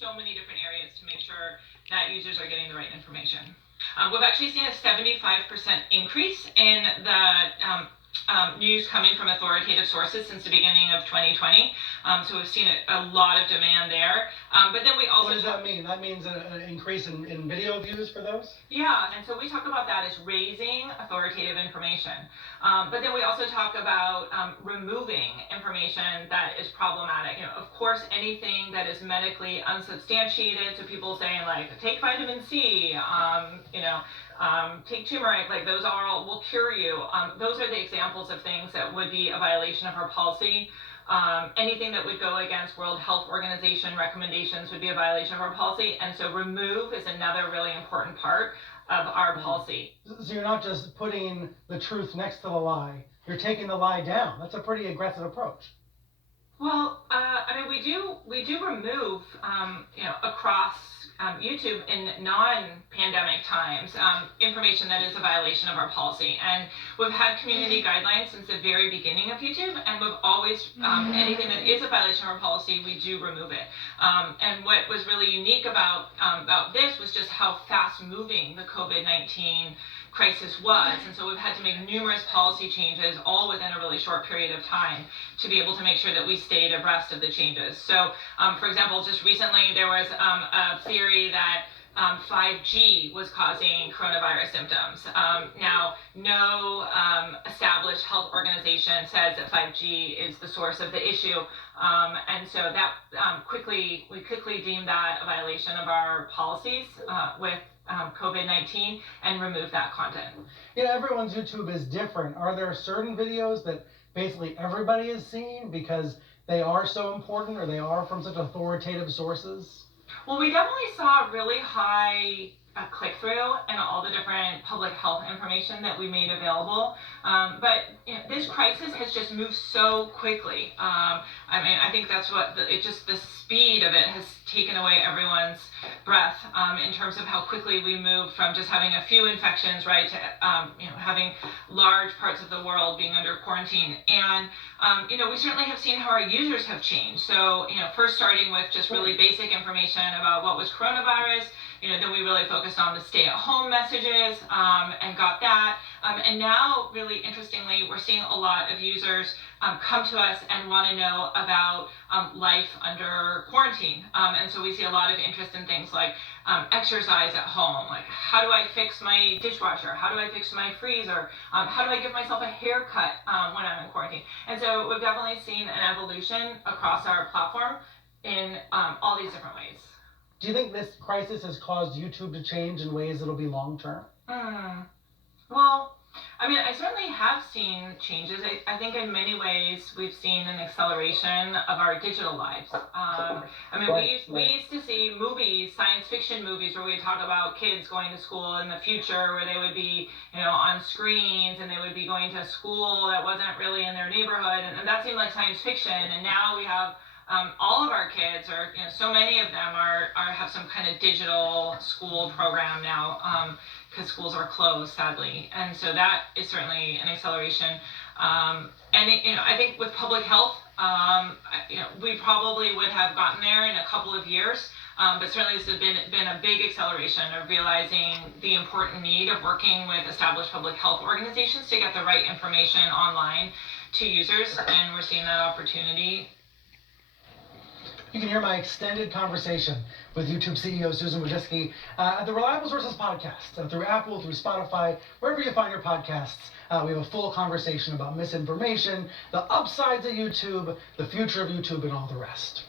so many different areas to make sure that users are getting the right information. We've actually seen a 75% increase in the news coming from authoritative sources since the beginning of 2020. So we've seen a lot of demand there. But then we also... What does that mean? That means an increase in video views for those? Yeah, and so we talk about that as raising authoritative information. But then we also talk about removing information that is problematic. Of course, anything that is medically unsubstantiated, so people saying like, take vitamin C, take turmeric, like those all will cure you. Those are the examples of things that would be a violation of our policy. Anything that would go against World Health Organization recommendations would be a violation of our policy. And so remove is another really important part of our policy. So you're not just putting the truth next to the lie, you're taking the lie down. That's a pretty aggressive approach. Well, we do remove, across YouTube in non-pandemic times, information that is a violation of our policy. And we've had community guidelines since the very beginning of YouTube, and we've always, anything that is a violation of our policy, we do remove it. And what was really unique about this was just how fast-moving the COVID-19 crisis was, and so we've had to make numerous policy changes all within a really short period of time to be able to make sure that we stayed abreast of the changes. So for example, just recently there was a theory that 5G was causing coronavirus symptoms. Now, no established health organization says that 5G is the source of the issue, and so that we quickly deemed that a violation of our policies with COVID-19 and remove that content. Everyone's YouTube is different. Are there certain videos that basically everybody is seeing because they are so important or they are from such authoritative sources? Well, we definitely saw really high click-through and all the different public health information that we made available. But this crisis has just moved so quickly. I think that's what the speed of it has taken away everyone's breath in terms of how quickly we moved from just having a few infections, right, to having large parts of the world being under quarantine. And we certainly have seen how our users have changed. So first starting with just really basic information about what was coronavirus. Then we really focused on the stay-at-home messages and got that. And now, really interestingly, we're seeing a lot of users come to us and want to know about life under quarantine. And so we see a lot of interest in things like exercise at home, like how do I fix my dishwasher? How do I fix my freezer? How do I give myself a haircut when I'm in quarantine? And so we've definitely seen an evolution across our platform in all these different ways. Do you think this crisis has caused YouTube to change in ways that'll be long-term? Well, I certainly have seen changes. I think in many ways we've seen an acceleration of our digital lives. We used to see movies, science fiction movies, where we talk about kids going to school in the future, where they would be, on screens, and they would be going to school that wasn't really in their neighborhood, and that seemed like science fiction. And now we have all of our kids, or so many of them, have some kind of digital school program now, because schools are closed, sadly, and so that is certainly an acceleration. I think with public health, we probably would have gotten there in a couple of years, but certainly this has been a big acceleration of realizing the important need of working with established public health organizations to get the right information online to users, and we're seeing that opportunity. You can hear my extended conversation with YouTube CEO Susan Wojcicki at the Reliable Sources podcast, through Apple, through Spotify, wherever you find your podcasts. We have a full conversation about misinformation, the upsides of YouTube, the future of YouTube, and all the rest.